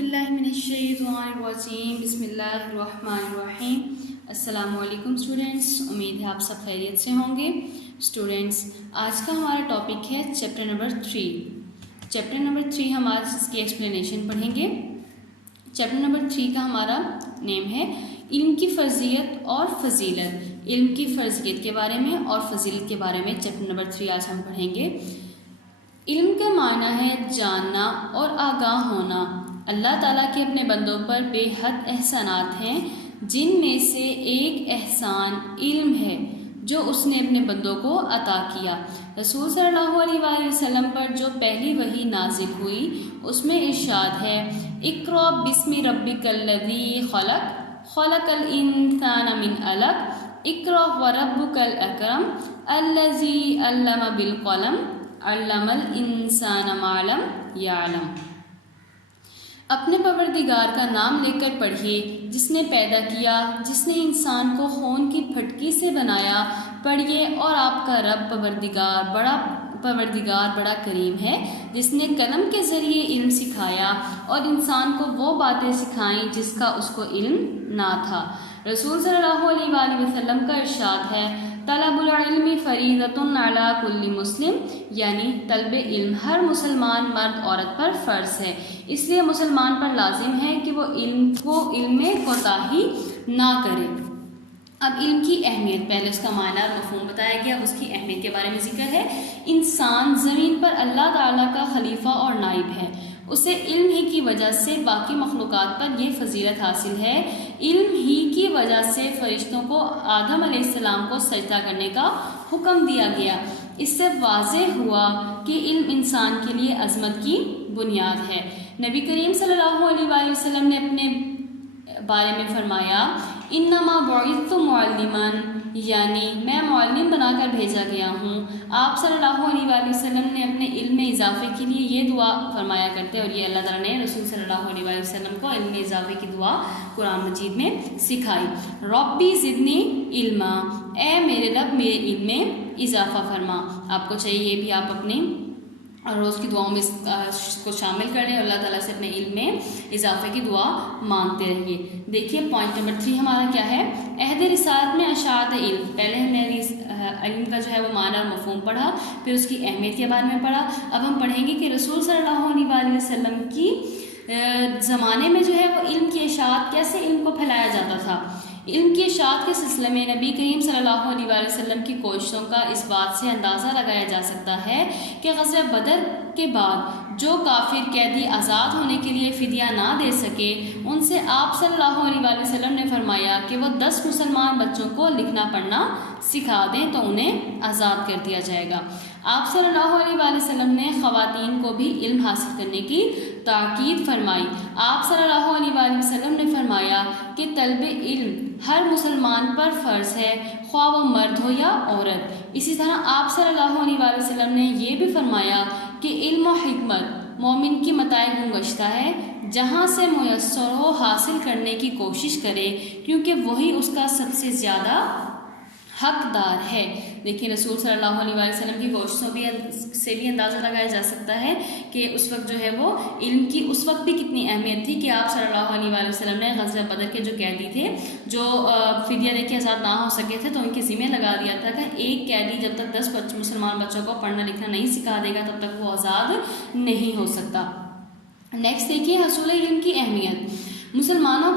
باللہ من الشیطان الرجیم بسم اللہ الرحمن الرحیم۔ السلام علیکم اسٹوڈینٹس، امید ہے آپ سب خیریت سے ہوں گے۔ اسٹوڈینٹس، آج کا ہمارا ٹاپک ہے چیپٹر نمبر 3۔ چیپٹر نمبر 3 ہم آج اس کی ایکسپلینیشن پڑھیں گے۔ چیپٹر نمبر 3 کا ہمارا نیم ہے علم کی فرضیت اور فضیلت۔ علم کی فرضیت کے بارے میں اور فضیلت کے بارے میں چیپٹر نمبر 3 آج ہم پڑھیں گے۔ علم کا معنی ہے جاننا اور آگاہ ہونا۔ اللہ تعالیٰ کے اپنے بندوں پر بے حد احسانات ہیں، جن میں سے ایک احسان علم ہے جو اس نے اپنے بندوں کو عطا کیا۔ رسول صلی اللہ علیہ وآلہ وسلم پر جو پہلی وحی نازل ہوئی اس میں ارشاد ہے، اقرأ بسم ربک الذی خلق، خلق الانسان من علق، اقرأ وربک الاکرم، الذی علم بالقلم، علم الانسان ما لم یعلم۔ اپنے پروردگار کا نام لے کر پڑھیے جس نے پیدا کیا، جس نے انسان کو خون کی پھٹکی سے بنایا۔ پڑھیے اور آپ کا رب پروردگار بڑا کریم ہے، جس نے قلم کے ذریعے علم سکھایا اور انسان کو وہ باتیں سکھائیں جس کا اس کو علم نہ تھا۔ رسول صلی اللہ علیہ وآلہ وسلم کا ارشاد ہے، طلب العلم فریضۃ علی کل مسلم، یعنی طلب علم ہر مسلمان مرد عورت پر فرض ہے، اس لیے مسلمان پر لازم ہے کہ وہ علم میں کوتاہی نہ کرے۔ اب علم کی اہمیت، پہلے اس کا معنی اور مفہوم بتایا گیا، اس کی اہمیت کے بارے میں ذکر ہے۔ انسان زمین پر اللہ تعالیٰ کا خلیفہ اور نائب ہے، اسے علم ہی کی وجہ سے باقی مخلوقات پر یہ فضیلت حاصل ہے۔ علم ہی کی وجہ سے فرشتوں کو آدم علیہ السلام کو سجدہ کرنے کا حکم دیا گیا۔ اس سے واضح ہوا کہ علم انسان کے لیے عظمت کی بنیاد ہے۔ نبی کریم صلی اللہ علیہ وآلہ وسلم نے اپنے بارے میں فرمایا، انما بعثت معلما، یعنی میں معلم بنا کر بھیجا گیا ہوں۔ آپ صلی اللہ علیہ وآلہ وسلم نے اپنے علم میں اضافے کے لیے یہ دعا فرمایا کرتے، اور یہ اللہ تعالیٰ نے رسول صلی اللہ علیہ وآلہ وسلم کو علم میں اضافے کی دعا قرآن مجید میں سکھائی۔ ربی زدنی علما، اے میرے رب میرے علم میں اضافہ فرما۔ آپ کو چاہیے یہ بھی آپ اپنی روز کی دعاؤں میں اس کو شامل کر لیں اور اللہ تعالیٰ سے اپنے علم میں اضافے کی دعا مانگتے رہیے۔ دیکھیے پوائنٹ نمبر 3 ہمارا کیا ہے، عہد رسالت میں اشاعت علم۔ پہلے ہم نے علم کا جو ہے وہ معنی اور مفہوم پڑھا، پھر اس کی اہمیت کے بارے میں پڑھا۔ اب ہم پڑھیں گے کہ رسول صلی اللہ علیہ وآلہ وسلم کی زمانے میں جو ہے وہ علم کی اشاعت، کیسے علم کو پھیلایا جاتا تھا۔ علم کی اشاعت کے سلسلے میں نبی کریم صلی اللہ علیہ وآلہ وسلم کی کوششوں کا اس بات سے اندازہ لگایا جا سکتا ہے کہ غزوہ بدر کے بعد جو کافر قیدی آزاد ہونے کے لیے فدیہ نہ دے سکے، ان سے آپ صلی اللہ علیہ وآلہ وسلم نے فرمایا کہ وہ 10 مسلمان بچوں کو لکھنا پڑھنا سکھا دیں تو انہیں آزاد کر دیا جائے گا۔ آپ صلی اللہ علیہ وآلہ وسلم نے خواتین کو بھی علم حاصل کرنے کی تاکید فرمائی۔ آپ صلی اللہ علیہ وآلہ وسلم نے فرمایا کہ طلب علم ہر مسلمان پر فرض ہے، خواہ وہ مرد ہو یا عورت۔ اسی طرح آپ صلی اللہ علیہ وآلہ وسلم نے یہ بھی فرمایا کہ علم و حکمت مومن کی متاع گنگشتہ ہے، جہاں سے میسر ہو حاصل کرنے کی کوشش کرے، کیونکہ وہی اس کا سب سے زیادہ حقدار ہے۔ دیکھیں رسول صلی اللہ علیہ وآلہ وسلم کی کوششوں سے بھی اندازہ لگایا جا سکتا ہے کہ اس وقت جو ہے وہ علم کی اس وقت بھی کتنی اہمیت تھی کہ آپ صلی اللہ علیہ وآلہ وسلم نے غزوہ بدر کے جو قیدی تھے، جو فدیہ دے کے آزاد نہ ہو سکے تھے، تو ان کے ذمہ لگا دیا تھا کہ ایک قیدی جب تک 10 مسلمان بچوں کو پڑھنا لکھنا نہیں سکھا دے گا تب تک وہ آزاد نہیں ہو سکتا۔ نیکسٹ دیکھیے حصول علم کی اہمیت۔ مسلمانوں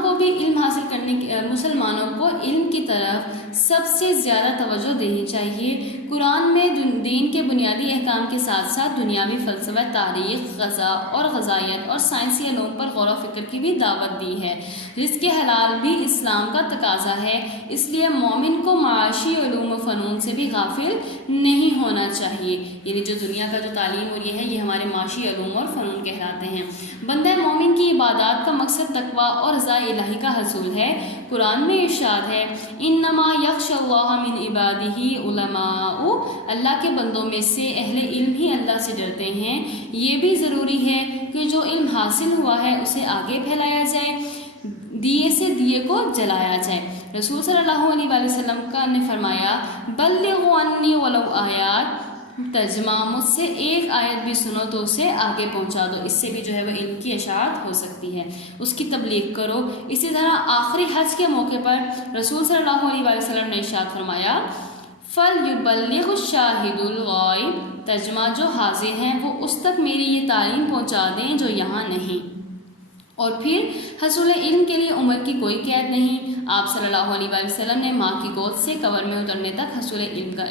کو علم کی طرف سب سے زیادہ توجہ دینی چاہیے۔ قرآن میں دین کے بنیادی احکام کے ساتھ ساتھ دنیاوی فلسفہ، تاریخ، غذا اور غذائیت اور سائنسی علوم پر غور و فکر کی بھی دعوت دی ہے۔ رزق حلال بھی اسلام کا تقاضا ہے، اس لیے مومن کو معاشی علوم و فنون سے بھی غافل نہیں ہونا چاہیے۔ یعنی جو دنیا کا جو تعلیم اور یہ ہے، یہ ہمارے معاشی علوم اور فنون کہلاتے ہیں۔ بندہ مومن کی عبادات کا مقصد تقویٰ اور رضا الہی کا حصول ہے۔ قرآن میں ارشاد ہے، انما یخشی اللہ من عبادہ علماء، اللہ کے بندوں میں سے اہل علم ہی اللہ سے ڈرتے ہیں۔ یہ بھی ضروری ہے کہ جو علم حاصل ہوا ہے اسے آگے پھیلایا جائے، دیے سے دیے کو جلایا جائے۔ رسول صلی اللہ علیہ وآلہ وسلم نے فرمایا، بلغوا عنی ولو آیات، ترجمہ مجھ سے ایک آیت بھی سنو تو اسے آگے پہنچا دو، اس سے بھی جو ہے وہ علم کی اشاعت ہو سکتی ہے، اس کی تبلیغ کرو۔ اسی طرح آخری حج کے موقع پر رسول صلی اللہ علیہ وسلم نے ارشاد فرمایا فَلْيُبَلِّغُ الشَّاهِدُ الْغَائِبَ، ترجمہ جو حاضر ہیں وہ اس تک میری یہ تعلیم پہنچا دیں جو یہاں نہیں۔ اور پھر حصول علم کے لیے عمر کی کوئی قید نہیں۔ آپ صلی اللہ علیہ وسلم نے ماں کی گود سے قبر میں اترنے تک حصول علم کا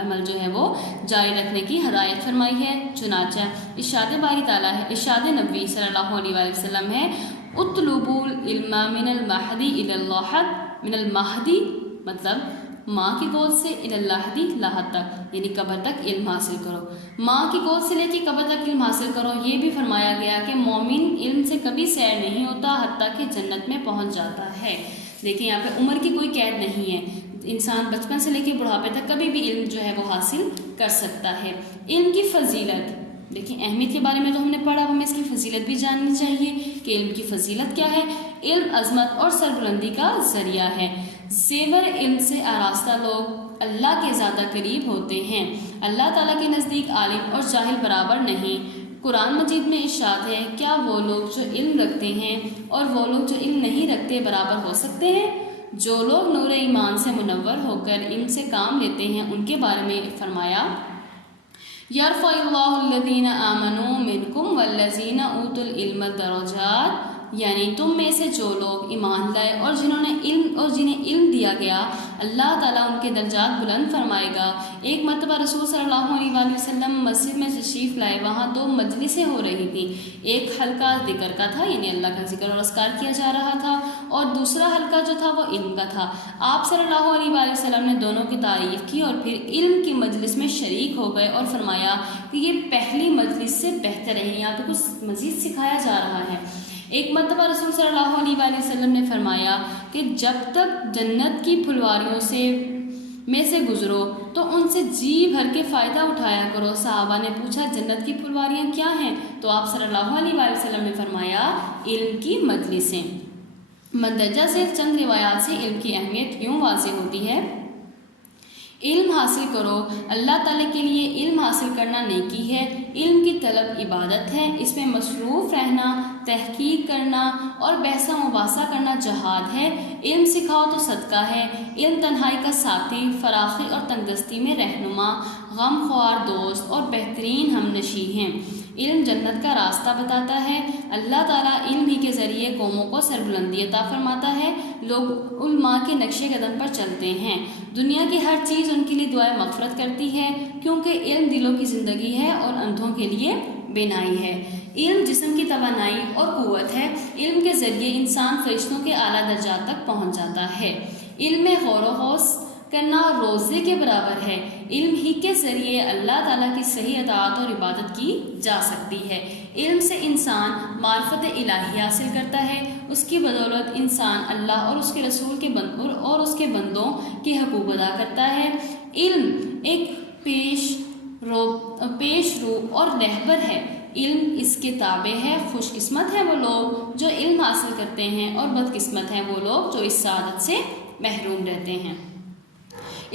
عمل جو ہے وہ جاری رکھنے کی ہدایت فرمائی ہے۔ چنانچہ ارشاد باری تعالیٰ ہے، ارشاد نبی صلی اللہ علیہ وسلم ہے اطلبوا العلم من المہدی الی اللحد، من المہدی مطلب ماں کی گود سے الی اللحد لاحد تک، یعنی قبر تک علم حاصل کرو۔ ماں کی گود سے لے کے قبر تک علم حاصل کرو، یہ بھی فرمایا گیا کہ مومن علم سے کبھی سیر نہیں ہوتا حتیٰ کہ جنت میں پہنچ جاتا ہے۔ دیکھیں یہاں پہ عمر کی کوئی قید نہیں ہے، انسان بچپن سے لے کے بڑھاپے تک کبھی بھی علم جو ہے وہ حاصل کر سکتا ہے۔ علم کی فضیلت، دیکھیں اہمیت کے بارے میں تو ہم نے پڑھا، ہمیں اس کی فضیلت بھی جاننی چاہیے کہ علم کی فضیلت کیا ہے۔ علم عظمت اور سربلندی کا ذریعہ ہے۔ زیور علم سے آراستہ لوگ اللہ کے زیادہ قریب ہوتے ہیں۔ اللہ تعالیٰ کے نزدیک عالم اور جاہل برابر نہیں۔ قرآن مجید میں ارشاد ہے کیا وہ لوگ جو علم رکھتے ہیں اور وہ لوگ جو علم نہیں رکھتے برابر ہو سکتے ہیں؟ جو لوگ نور ایمان سے منور ہو کر علم سے کام لیتے ہیں ان کے بارے میں فرمایا یرفع اللہ الذین آمنوا منکم والذین اوتوا العلم درجات، یعنی تم میں سے جو لوگ ایمان لائے اور جنہیں علم دیا گیا اللہ تعالیٰ ان کے درجات بلند فرمائے گا۔ ایک مرتبہ رسول صلی اللہ علیہ وسلم مسجد میں تشریف لائے، وہاں دو مجلسیں ہو رہی تھیں، ایک حلقہ ذکر کا تھا یعنی اللہ کا ذکر اور اذکار کیا جا رہا تھا، اور دوسرا حلقہ جو تھا وہ علم کا تھا۔ آپ صلی اللہ علیہ وسلم نے دونوں کی تعریف کی اور پھر علم کی مجلس میں شریک ہو گئے اور فرمایا کہ یہ پہلی مجلس سے بہتر ہے، یہاں تو کچھ مزید سکھایا جا رہا ہے۔ ایک مرتبہ رسول صلی اللہ علیہ وسلم نے فرمایا کہ جب تک جنت کی پھلواریوں میں سے گزرو تو ان سے جی بھر کے فائدہ اٹھایا کرو۔ صحابہ نے پوچھا جنت کی پھلواریاں کیا ہیں؟ تو آپ صلی اللہ علیہ وسلم نے فرمایا علم کی مجلسیں۔ مندرجہ سے چند روایات سے علم کی اہمیت یوں واضح ہوتی ہے، علم حاصل کرو، اللہ تعالیٰ کے لیے علم حاصل کرنا نیکی ہے، علم کی طلب عبادت ہے، اس میں مصروف رہنا، تحقیق کرنا اور بحث و مباحثہ کرنا جہاد ہے، علم سکھاؤ تو صدقہ ہے، علم تنہائی کا ساتھی، فراخی اور تنگدستی میں رہنما، غم خوار دوست اور بہترین ہمنشیں ہیں، علم جنت کا راستہ بتاتا ہے، اللہ تعالیٰ علم ہی کے ذریعے قوموں کو سربلندی عطا فرماتا ہے، لوگ علماء کے نقش قدم پر چلتے ہیں، دنیا کی ہر چیز ان کے لیے دعائے مغفرت کرتی ہے کیونکہ علم دلوں کی زندگی ہے اور اندھوں کے لیے بینائی ہے، علم جسم کی توانائی اور قوت ہے، علم کے ذریعے انسان فرشتوں کے اعلیٰ درجات تک پہنچ جاتا ہے، علم میں غور و خوض کرنا روزے کے برابر ہے، علم ہی کے ذریعے اللہ تعالیٰ کی صحیح اطاعت اور عبادت کی جا سکتی ہے، علم سے انسان معرفت الہی حاصل کرتا ہے، اس کی بدولت انسان اللہ اور اس کے رسول کے اور اس کے بندوں کے حقوق ادا کرتا ہے، علم ایک پیش رو اور رہبر ہے، علم اس کے تابع ہے، خوش قسمت ہیں وہ لوگ جو علم حاصل کرتے ہیں اور بد قسمت ہیں وہ لوگ جو اس سعادت سے محروم رہتے ہیں۔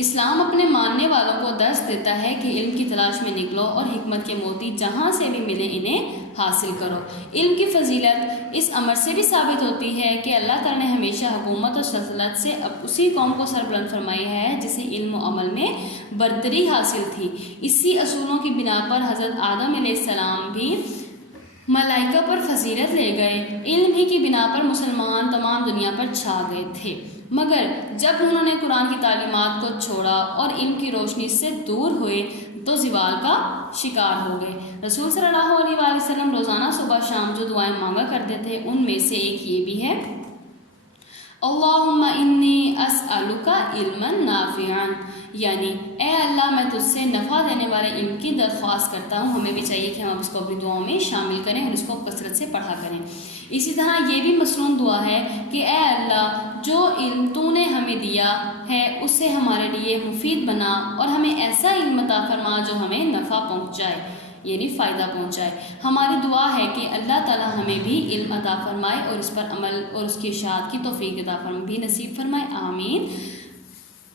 اسلام اپنے ماننے والوں کو درس دیتا ہے کہ علم کی تلاش میں نکلو اور حکمت کے موتی جہاں سے بھی ملے انہیں حاصل کرو۔ علم کی فضیلت اس امر سے بھی ثابت ہوتی ہے کہ اللہ تعالیٰ نے ہمیشہ حکومت اور سلطنت سے اب اسی قوم کو سربلند فرمایا ہے جسے علم و عمل میں برتری حاصل تھی۔ اسی اصولوں کی بنا پر حضرت آدم علیہ السلام بھی ملائکہ پر فضیلت لے گئے، علم ہی کی بنا پر مسلمان تمام دنیا پر چھا گئے تھے، مگر جب انہوں نے قرآن کی تعلیمات کو چھوڑا اور علم کی روشنی سے دور ہوئے تو زوال کا شکار ہو گئے۔ رسول صلی اللہ علیہ وسلم روزانہ صبح شام جو دعائیں مانگا کرتے تھے ان میں سے ایک یہ بھی ہے، اللہم انی اسألک علما نافعا، یعنی اے اللہ میں تجھ سے نفع دینے والے علم کی درخواست کرتا ہوں۔ ہمیں بھی چاہیے کہ ہم اس کو اپنی دعاؤں میں شامل کریں اور اس کو کثرت سے پڑھا کریں۔ اسی طرح یہ بھی مسنون دعا ہے کہ اے اللہ جو علم تو نے ہمیں دیا ہے اس سے ہمارے لیے مفید بنا اور ہمیں ایسا علم عطا فرما جو ہمیں نفع پہنچائے یعنی فائدہ پہنچائے۔ ہماری دعا ہے کہ اللہ تعالیٰ ہمیں بھی علم عطا فرمائے اور اس پر عمل اور اس کی اشاعت کی توفیق عطا فرمائے بھی نصیب فرمائے، آمین۔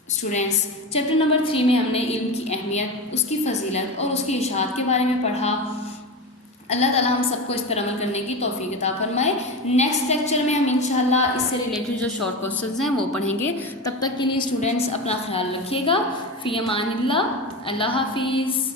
اسٹوڈینٹس چیپٹر نمبر 3 میں ہم نے علم کی اہمیت، اس کی فضیلت اور اس کی اشاعت کے بارے میں پڑھا. اللہ تعالیٰ ہم سب کو اس پر عمل کرنے کی توفیق عطا فرمائے. نیکسٹ لیکچر میں ہم انشاءاللہ اس سے ریلیٹڈ جو شارٹ کوسچنز ہیں وہ پڑھیں گے. تب تک کے لیے اسٹوڈینٹس اپنا خیال رکھیے گا. فی امان اللہ. اللہ حافظ.